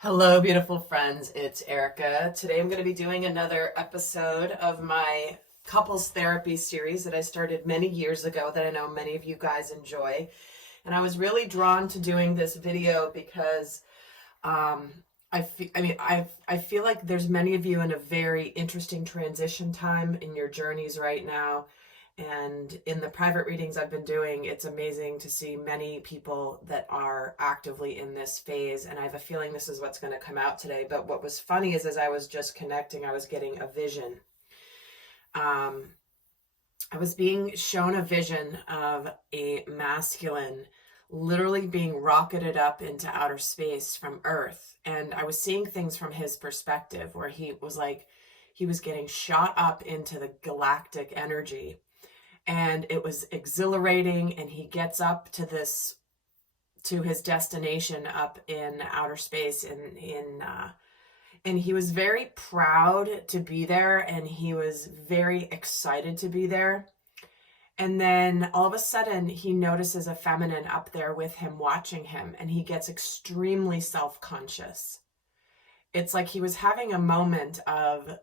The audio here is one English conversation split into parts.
Hello, beautiful friends. It's Erica. Today I'm going to be doing another episode of my couples therapy series that I started many years ago that I know many of you guys enjoy. And I was really drawn to doing this video because I feel like there's many of you in a very interesting transition time in your journeys right now. And in the private readings I've been doing, it's amazing to see many people that are actively in this phase. And I have a feeling this is what's going to come out today. But what was funny is as I was just connecting, I was getting a vision. I was being shown a vision of a masculine literally being rocketed up into outer space from Earth. And I was seeing things from his perspective where he was getting shot up into the galactic energy. And it was exhilarating, and he gets up to his destination up in outer space, and he was very proud to be there, and he was very excited to be there. And then all of a sudden he notices a feminine up there with him watching him, and he gets extremely self-conscious. It's like he was having a moment of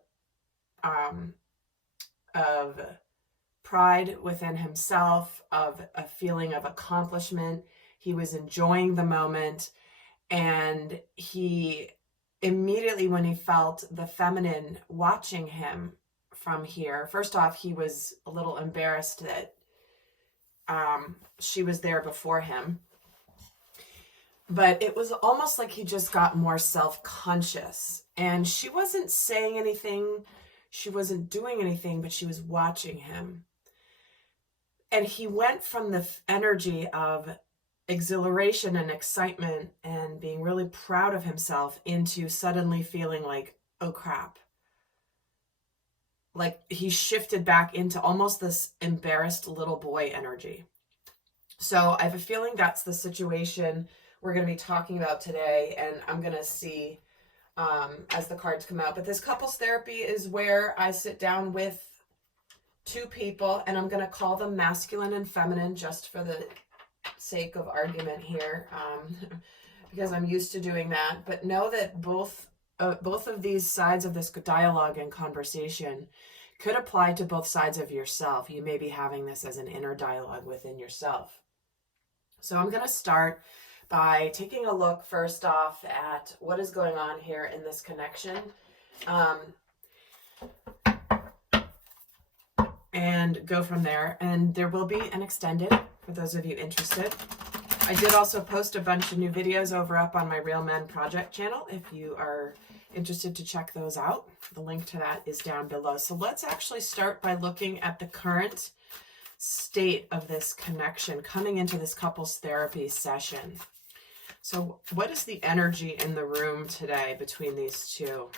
pride within himself, of a feeling of accomplishment. He was enjoying the moment, and he immediately, when he felt the feminine watching him from here, first off, he was a little embarrassed that she was there before him, but it was almost like he just got more self-conscious, and she wasn't saying anything, she wasn't doing anything, but she was watching him. And he went from the energy of exhilaration and excitement and being really proud of himself into suddenly feeling like, oh crap. Like he shifted back into almost this embarrassed little boy energy. So I have a feeling that's the situation we're going to be talking about today. And I'm going to see as the cards come out. But this couples therapy is where I sit down with two people, and I'm going to call them masculine and feminine just for the sake of argument here, because I'm used to doing that. But know that both of these sides of this dialogue and conversation could apply to both sides of yourself. You may be having this as an inner dialogue within yourself. So I'm going to start by taking a look first off at what is going on here in this connection. And go from there. And there will be an extended for those of you interested. I did also post a bunch of new videos over up on my Real Men Project channel if you are interested to check those out. The link to that is down below. So let's actually start by looking at the current state of this connection coming into this couples therapy session. So what is the energy in the room today between these two?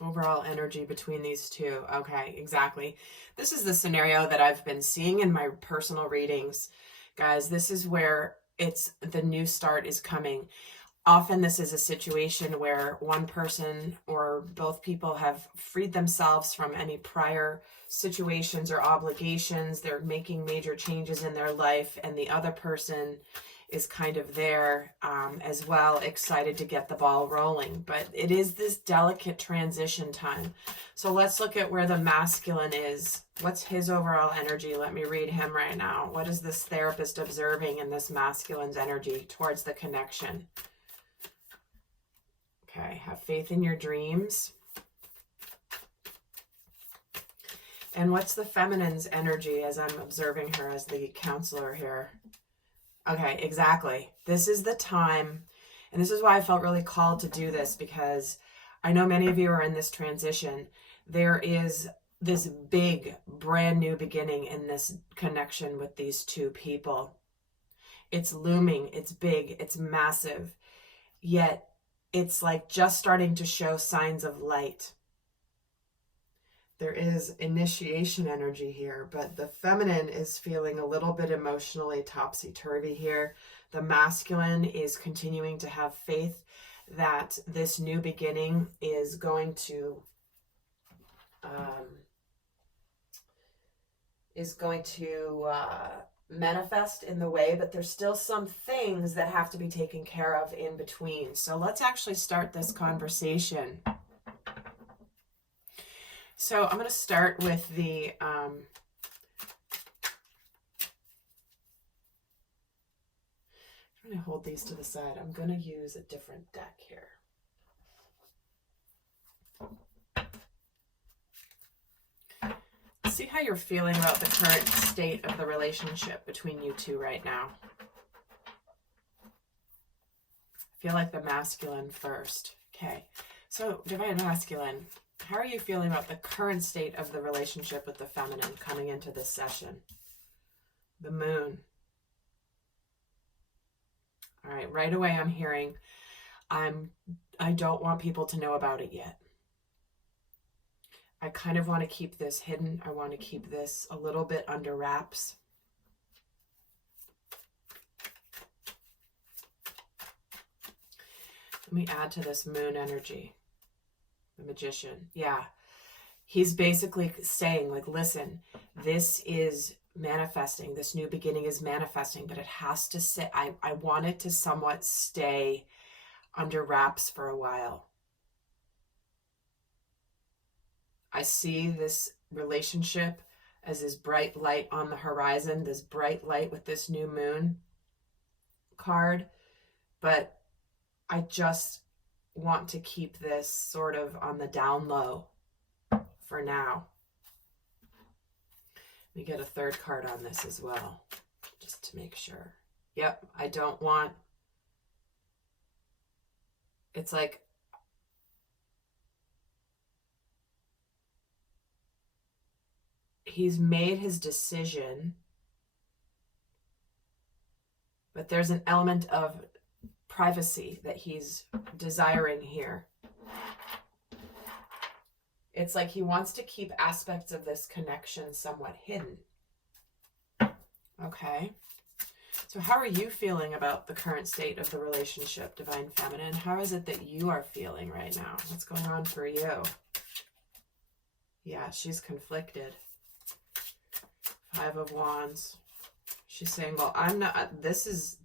Overall energy between these two. Okay, exactly. This is the scenario that I've been seeing in my personal readings. Guys, this is where the new start is coming. Often this is a situation where one person or both people have freed themselves from any prior situations or obligations. They're making major changes in their life, and the other person is kind of there as well, excited to get the ball rolling. But it is this delicate transition time. So let's look at where the masculine is. What's his overall energy? Let me read him right now. What is this therapist observing in this masculine's energy towards the connection? Okay, have faith in your dreams. And what's the feminine's energy as I'm observing her as the counselor here? Okay, exactly. This is the time, and this is why I felt really called to do this, because I know many of you are in this transition. There is this big, brand new beginning in this connection with these two people. It's looming, it's big, it's massive, yet it's like just starting to show signs of light. There is initiation energy here, but the feminine is feeling a little bit emotionally topsy-turvy here. The masculine is continuing to have faith that this new beginning is going to manifest in the way, but there's still some things that have to be taken care of in between. So let's actually start this conversation. So I'm going to start with the I'm going to hold these to the side. I'm going to use a different deck here. See how you're feeling about the current state of the relationship between you two right now. I feel like the masculine first. Okay, so Divine Masculine, how are you feeling about the current state of the relationship with the feminine coming into this session? The Moon. All right, right away I'm hearing, I don't want people to know about it yet. I kind of want to keep this hidden. I want to keep this a little bit under wraps. Let me add to this Moon energy. The Magician. Yeah. He's basically saying, like, listen, this is manifesting. This new beginning is manifesting, but it has to sit. I want it to somewhat stay under wraps for a while. I see this relationship as this bright light on the horizon, this bright light with this new moon card, but I just want to keep this sort of on the down low for now. Let me get a third card on this as well, just to make sure. Yep, I don't want, it's like, he's made his decision, but there's an element of privacy that he's desiring here. It's like he wants to keep aspects of this connection somewhat hidden. Okay. So how are you feeling about the current state of the relationship, Divine Feminine? How is it that you are feeling right now? What's going on for you? Yeah, she's conflicted. Five of Wands. She's saying, well, I'm not, this is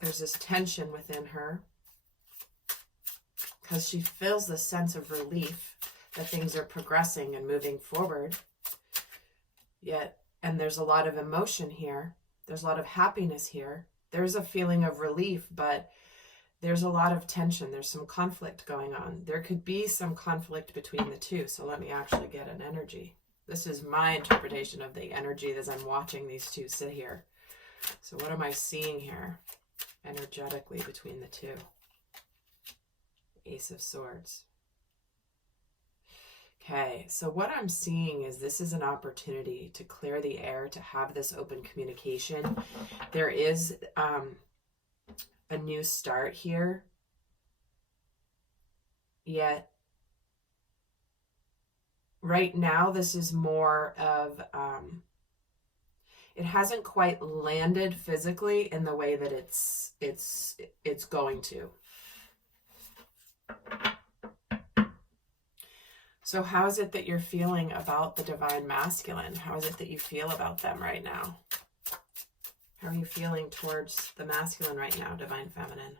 there's this tension within her because she feels this sense of relief that things are progressing and moving forward. Yet, and there's a lot of emotion here. There's a lot of happiness here. There's a feeling of relief, but there's a lot of tension. There's some conflict going on. There could be some conflict between the two. So let me actually get an energy. This is my interpretation of the energy as I'm watching these two sit here. So what am I seeing here energetically between the two? Ace of Swords. Okay, so what I'm seeing is this is an opportunity to clear the air, to have this open communication. There is a new start here, yet right now this is more of it hasn't quite landed physically in the way that it's going to. So how is it that you're feeling about the Divine Masculine? How is it that you feel about them right now? How are you feeling towards the masculine right now, Divine Feminine?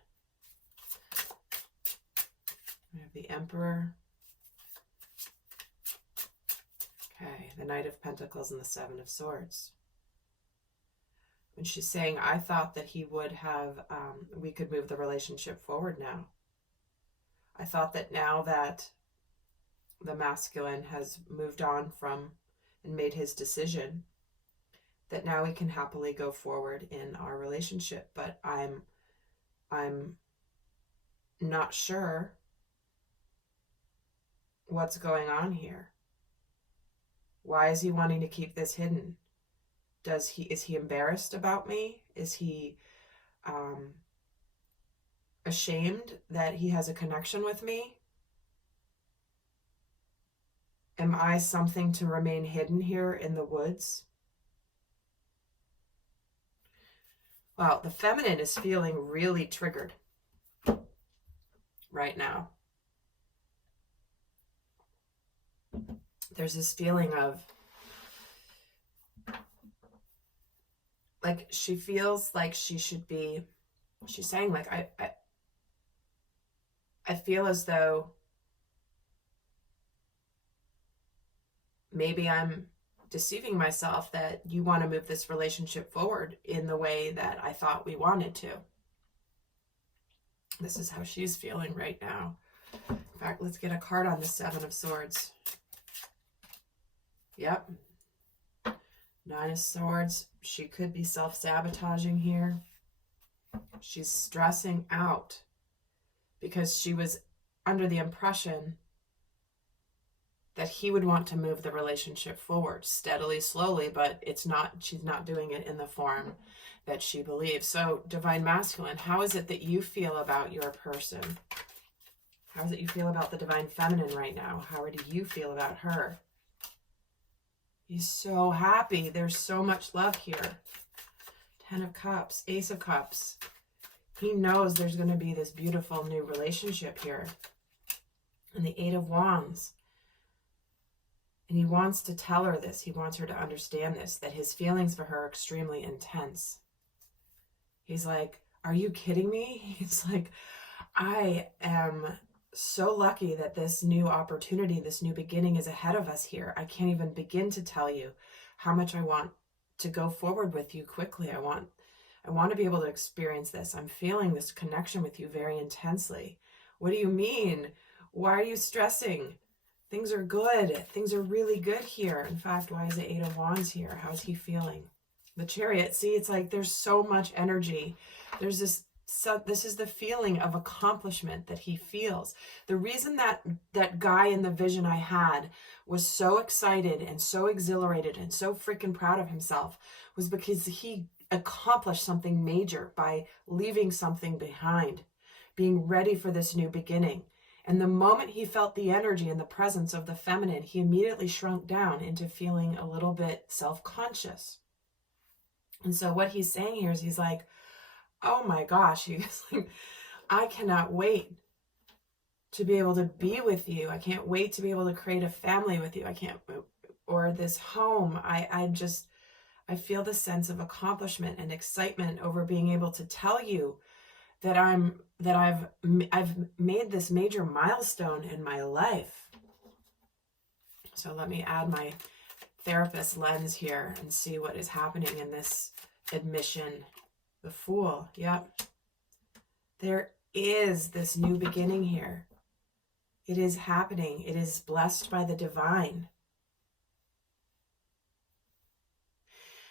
We have the Emperor. Okay, the Knight of Pentacles and the Seven of Swords. When she's saying, I thought that he would have, we could move the relationship forward now. I thought that now that the masculine has moved on from and made his decision, that now we can happily go forward in our relationship. But I'm not sure what's going on here. Why is he wanting to keep this hidden? Is he embarrassed about me? Is he ashamed that he has a connection with me? Am I something to remain hidden here in the woods? Wow, the feminine is feeling really triggered right now. there's this feeling of, like, she feels like she should be, she's saying, like, I feel as though maybe I'm deceiving myself that you want to move this relationship forward in the way that I thought we wanted to. This is how she's feeling right now. In fact, let's get a card on the Seven of Swords. Yep. Nine of Swords. She could be self-sabotaging here. She's stressing out because she was under the impression that he would want to move the relationship forward steadily, slowly, but it's not, she's not doing it in the form that she believes. So, Divine Masculine, how is it that you feel about your person? How is it you feel about the Divine Feminine right now? How do you feel about her? He's so happy. There's so much love here. Ten of Cups, Ace of Cups. He knows there's going to be this beautiful new relationship here. And the Eight of Wands. And he wants to tell her this. He wants her to understand this, that his feelings for her are extremely intense. He's like, are you kidding me? He's like, I am so lucky that this new opportunity, this new beginning is ahead of us here. I can't even begin to tell you how much I want to go forward with you quickly. I want to be able to experience this. I'm feeling this connection with you very intensely. What do you mean? Why are you stressing? Things are good. Things are really good here. In fact, why is the Eight of Wands here? How's he feeling? The Chariot. See, it's like there's so much energy. There's this, so this is the feeling of accomplishment that he feels. The reason that guy in the vision I had was so excited and so exhilarated and so freaking proud of himself was because he accomplished something major by leaving something behind, being ready for this new beginning. And the moment he felt the energy and the presence of the feminine, he immediately shrunk down into feeling a little bit self-conscious. And so what he's saying here is he's like, oh my gosh, he's like, I cannot wait to be able to be with you. I can't wait to be able to create a family with you. I can't, or this home. I feel the sense of accomplishment and excitement over being able to tell you that I've made this major milestone in my life. So let me add my therapist lens here and see what is happening in this admission. The Fool. Yep. There is this new beginning here. It is happening. It is blessed by the divine.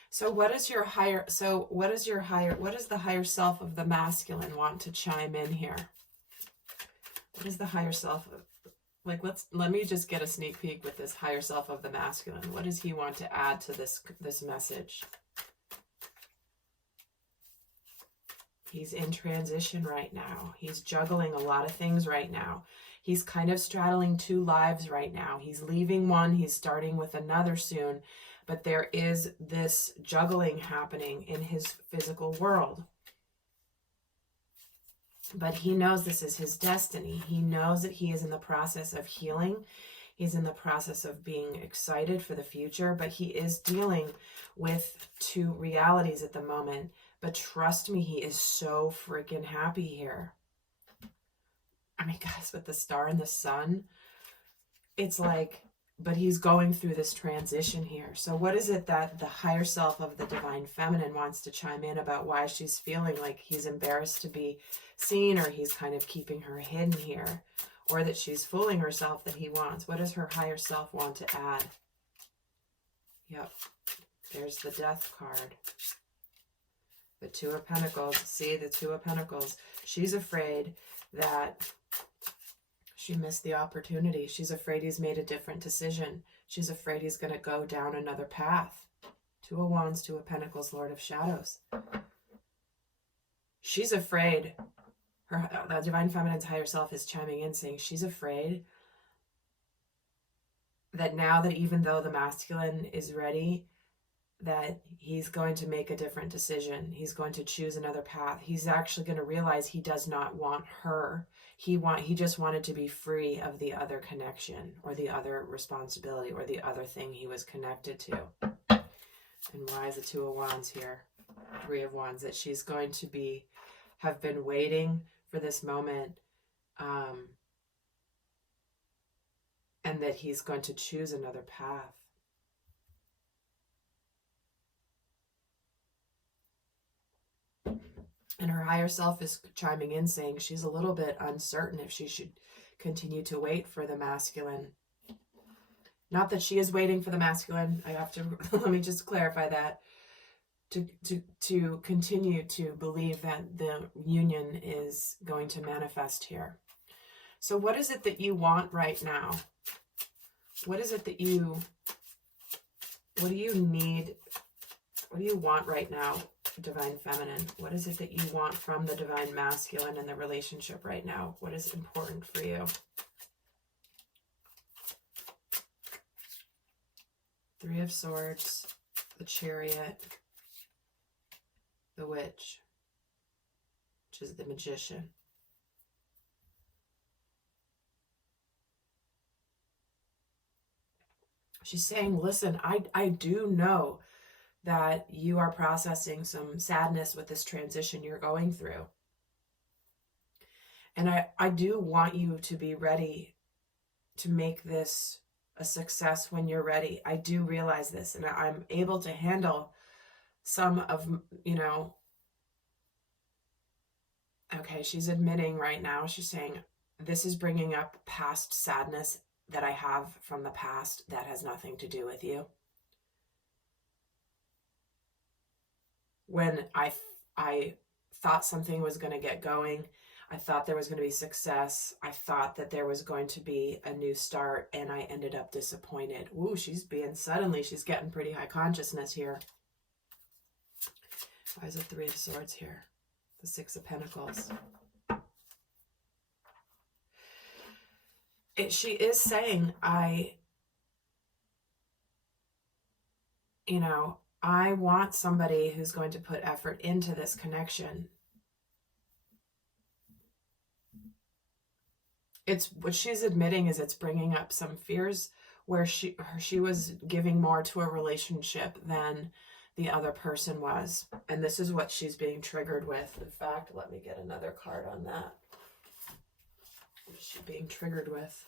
So what is the higher self of the masculine want to chime in here? What is the higher self of, like, let me just get a sneak peek with this higher self of the masculine. What does he want to add to this message? He's in transition right now. He's juggling a lot of things right now. He's kind of straddling two lives right now. He's leaving one, he's starting with another soon. But there is this juggling happening in his physical world. But he knows this is his destiny. He knows that he is in the process of healing. He's in the process of being excited for the future. But he is dealing with two realities at the moment. But trust me, he is so freaking happy here. I mean, guys, with the Star and the Sun, it's like, but he's going through this transition here. So what is it that the higher self of the Divine Feminine wants to chime in about why she's feeling like he's embarrassed to be seen, or he's kind of keeping her hidden here, or that she's fooling herself that he wants? What does her higher self want to add? Yep. There's the Death card. The Two of Pentacles. See, the Two of Pentacles. She's afraid that she missed the opportunity. She's afraid he's made a different decision. She's afraid he's going to go down another path. Two of Wands, Two of Pentacles, Lord of Shadows. She's afraid. The Divine Feminine's higher self is chiming in saying she's afraid that now that even though the masculine is ready, that he's going to make a different decision. He's going to choose another path. He's actually going to realize he does not want her. He just wanted to be free of the other connection or the other responsibility or the other thing he was connected to. And why is the Two of Wands here? Three of Wands, that she's going to have been waiting for this moment, and that he's going to choose another path. And her higher self is chiming in, saying she's a little bit uncertain if she should continue to wait for the masculine. Not that she is waiting for the masculine. I have to, let me just clarify that. To continue to believe that the union is going to manifest here. So what is it that you want right now? What is it that what do you need? What do you want right now, Divine Feminine? What is it that you want from the Divine Masculine in the relationship right now? What is important for you? Three of Swords, the Chariot, the Witch, which is the Magician. She's saying, listen, I do know that you are processing some sadness with this transition you're going through. And I do want you to be ready to make this a success when you're ready. I do realize this, and I'm able to handle some of, okay, she's admitting right now, she's saying, this is bringing up past sadness that I have from the past that has nothing to do with you. When I thought something was going to get going, I thought there was going to be success, I thought that there was going to be a new start, and I ended up disappointed. Ooh, she's getting pretty high consciousness here. Why is the Three of Swords here? The Six of Pentacles. She is saying, I want somebody who's going to put effort into this connection. It's what she's admitting is it's bringing up some fears where she was giving more to a relationship than the other person was. And this is what she's being triggered with. In fact, let me get another card on that. What is she being triggered with?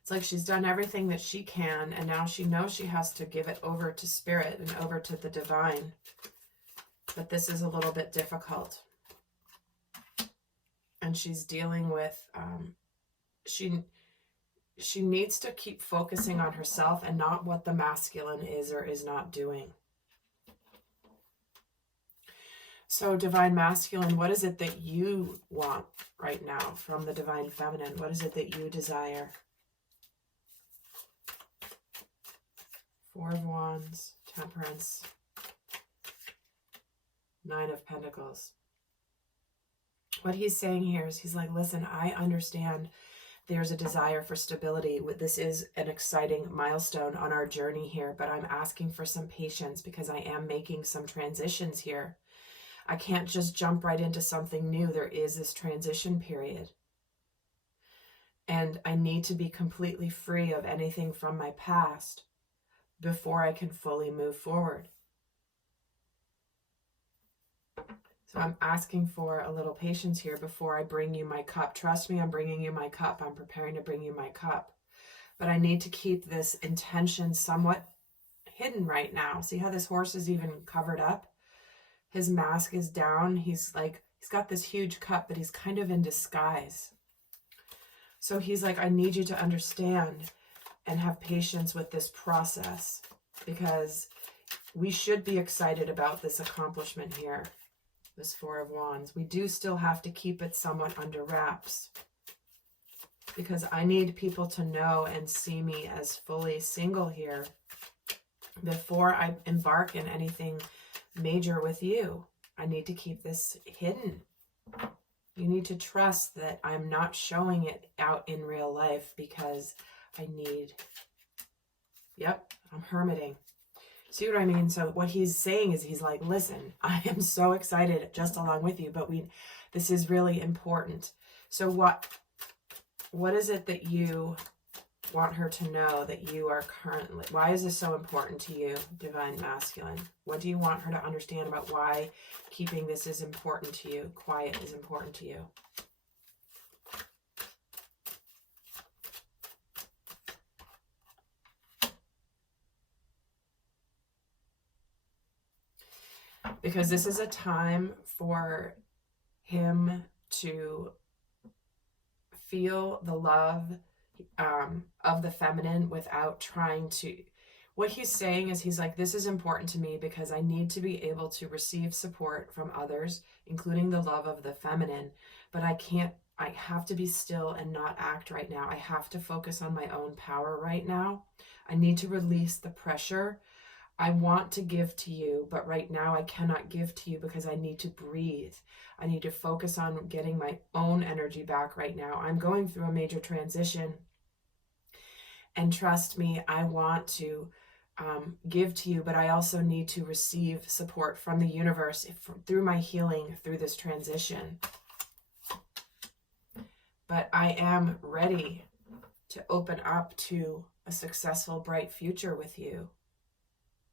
It's like she's done everything that she can, and now she knows she has to give it over to Spirit and over to the divine. But this is a little bit difficult. And she's dealing with, she needs to keep focusing on herself and not what the masculine is or is not doing. So Divine Masculine, what is it that you want right now from the Divine Feminine? What is it that you desire? Four of Wands, Temperance, Nine of Pentacles. What he's saying here is he's like, listen, I understand there's a desire for stability. This is an exciting milestone on our journey here, but I'm asking for some patience because I am making some transitions here. I can't just jump right into something new. There is this transition period. And I need to be completely free of anything from my past before I can fully move forward. So I'm asking for a little patience here before I bring you my cup. Trust me, I'm bringing you my cup. I'm preparing to bring you my cup. But I need to keep this intention somewhat hidden right now. See how this horse is even covered up? His mask is down. He's got this huge cup, but he's kind of in disguise. So he's like, I need you to understand and have patience with this process, because we should be excited about this accomplishment here. This Four of Wands. We do still have to keep it somewhat under wraps, because I need people to know and see me as fully single here before I embark in anything major with you. I need to keep this hidden. You need to trust that I'm not showing it out in real life because I need, yep, I'm hermiting. See what I mean? So what he's saying is he's like, listen, I am so excited just along with you, but this is really important. So what is it that you want her to know that you are currently, why is this so important to you, Divine Masculine? What do you want her to understand about why keeping this is important to you, quiet is important to you? Because this is a time for him to feel the love of the feminine without trying to. What he's saying is he's like, this is important to me because I need to be able to receive support from others, including the love of the feminine, but I have to be still and not act right now. I have to focus on my own power right now. I need to release the pressure. I want to give to you, but right now I cannot give to you because I need to breathe. I need to focus on getting my own energy back right now. I'm going through a major transition. And trust me, I want to give to you, but I also need to receive support from the universe through my healing through this transition. But I am ready to open up to a successful, bright future with you.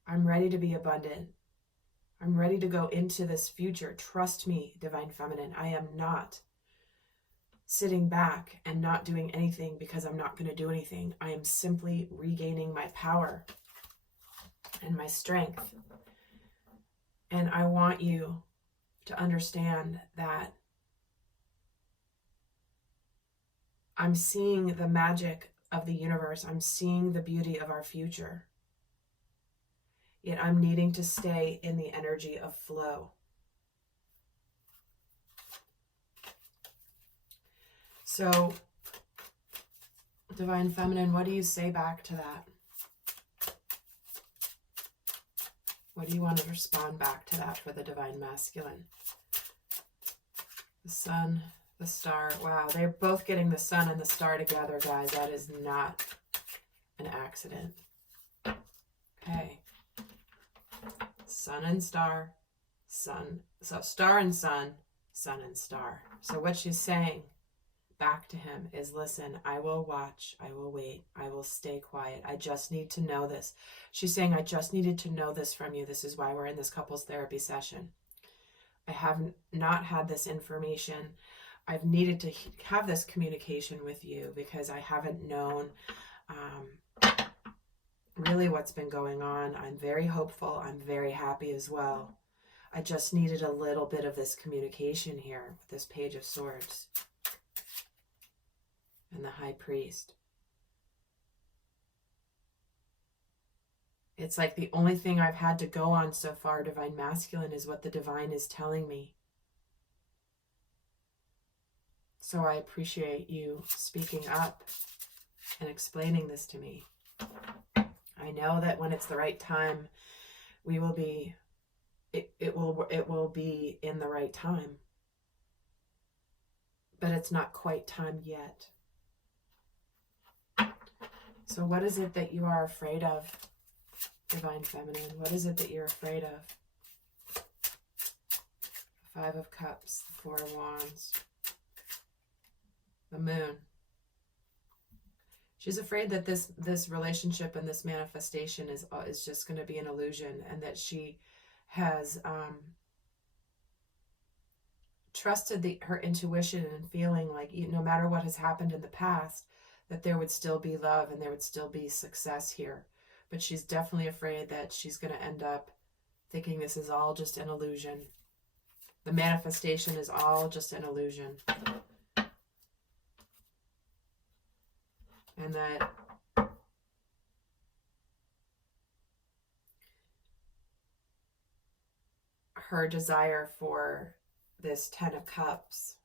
I'm ready to be abundant. I'm ready to go into this future. Trust me, Divine Feminine. I am not sitting back and not doing anything because I'm not going to do anything. I am simply regaining my power and my strength. And I want you to understand that I'm seeing the magic of the universe. I'm seeing the beauty of our future. Yet I'm needing to stay in the energy of flow. So, Divine Feminine, what do you say back to that? What do you want to respond back to that for the Divine Masculine? The sun, the star. Wow, they're both getting the sun and the star together, guys. That is not an accident. Okay. Sun and star, sun. So star and sun, sun and star. So what she's saying back to him is, listen, I will watch, I will wait, I will stay quiet. I just need to know this. She's saying, I just needed to know this from you. This is why we're in this couples therapy session. I have not had this information. I've needed to have this communication with you because I haven't known really what's been going on. I'm very hopeful. I'm very happy as well. I just needed a little bit of this communication here with this Page of Swords and the High Priest. It's like the only thing I've had to go on so far, Divine Masculine, is what the divine is telling me. So I appreciate you speaking up and explaining this to me. I know that when it's the right time, we will be, it will be in the right time. But it's not quite time yet. So what is it that you are afraid of, Divine Feminine? What is it that you're afraid of? Five of Cups, the Four of Wands, the Moon. She's afraid that this relationship and this manifestation is just going to be an illusion, and that she has trusted her intuition and feeling like no matter what has happened in the past, that there would still be love and there would still be success here. But she's definitely afraid that she's going to end up thinking this is all just an illusion. The manifestation is all just an illusion. And that her desire for this Ten of Cups,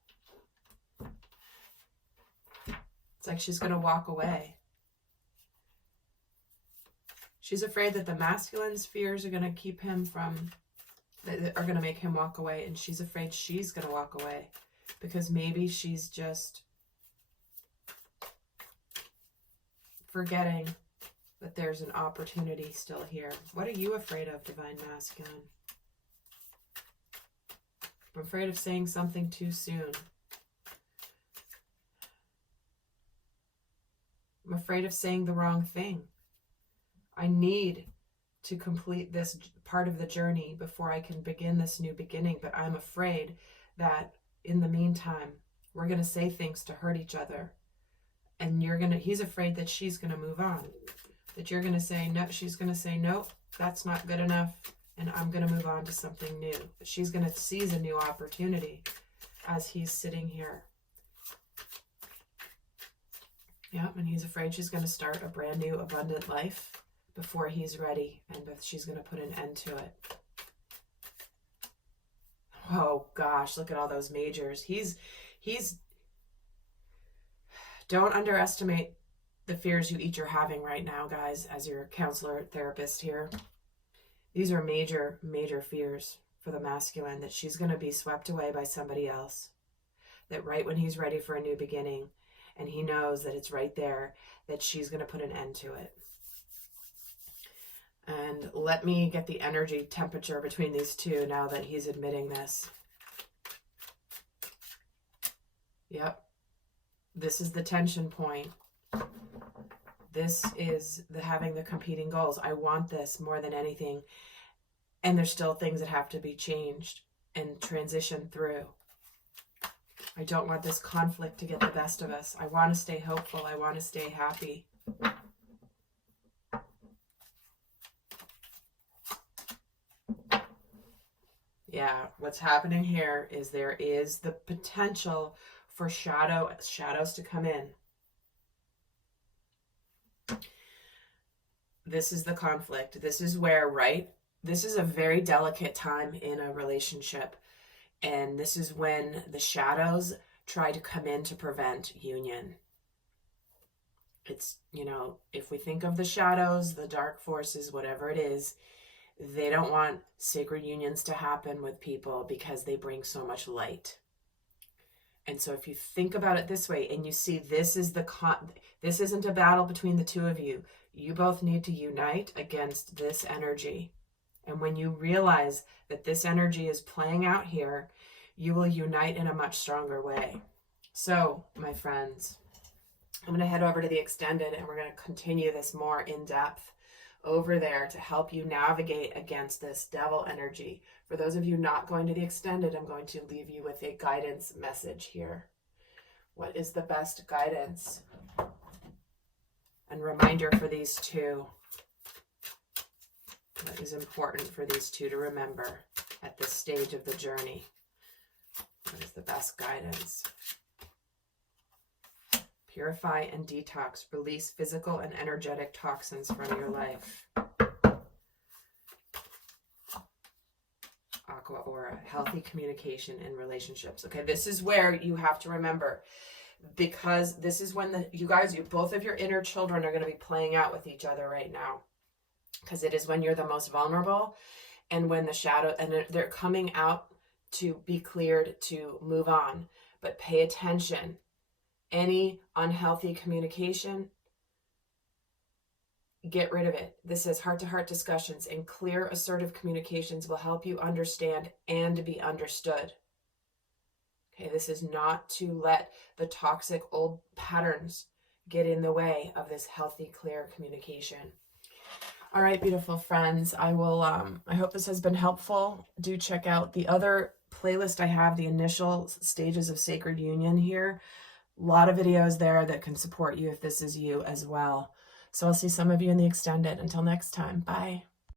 it's like she's going to walk away. She's afraid that the masculine's fears are going to keep him from, are going to make him walk away, and she's afraid she's going to walk away. because maybe she's just forgetting that there's an opportunity still here. What are you afraid of, Divine Masculine? I'm afraid of saying something too soon. I'm afraid of saying the wrong thing. I need to complete this part of the journey before I can begin this new beginning, but I'm afraid that in the meantime, we're going to say things to hurt each other. And he's afraid that she's going to move on. That you're going to say, no, she's going to say, nope, that's not good enough. And I'm going to move on to something new. She's going to seize a new opportunity as he's sitting here. Yeah, and he's afraid she's going to start a brand new abundant life before he's ready, and she's going to put an end to it. Oh gosh, look at all those majors. He's don't underestimate the fears you each are having right now, guys, as your counselor, therapist here. These are major, major fears for the masculine, that she's going to be swept away by somebody else. That right when he's ready for a new beginning, and he knows that it's right there, that she's going to put an end to it. And let me get the energy temperature between these two now that he's admitting this. Yep. This is the tension point. This is having the competing goals. I want this more than anything. And there's still things that have to be changed and transitioned through. I don't want this conflict to get the best of us. I want to stay hopeful. I want to stay happy. Yeah, what's happening here is there is the potential for shadows to come in. This is the conflict. This is where, right? This is a very delicate time in a relationship. And this is when the shadows try to come in to prevent union. It's, you know, if we think of the shadows, the dark forces, whatever it is, they don't want sacred unions to happen with people because they bring so much light. And so if you think about it this way, and you see this is this isn't a battle between the two of you. You both need to unite against this energy. And when you realize that this energy is playing out here, you will unite in a much stronger way. So, my friends, I'm going to head over to the extended, and we're going to continue this more in depth over there to help you navigate against this devil energy. For those of you not going to the extended, I'm going to leave you with a guidance message here. What is the best guidance and reminder for these two? What is important for these two to remember at this stage of the journey? What is the best guidance? Purify and detox. Release physical and energetic toxins from your life. Aqua Aura. Healthy communication in relationships. Okay, this is where you have to remember, because this is when both of your inner children are going to be playing out with each other right now. Because it is when you're the most vulnerable, and when the shadow, and they're coming out to be cleared to move on. But pay attention. Any unhealthy communication, get rid of it. This is heart-to-heart discussions, and clear, assertive communications will help you understand and be understood. Okay, this is not to let the toxic old patterns get in the way of this healthy, clear communication. All right, beautiful friends, I hope this has been helpful. Do check out the other playlist I have, the initial stages of sacred union here. A lot of videos there that can support you if this is you as well. So I'll see some of you in the extended. Until next time, bye.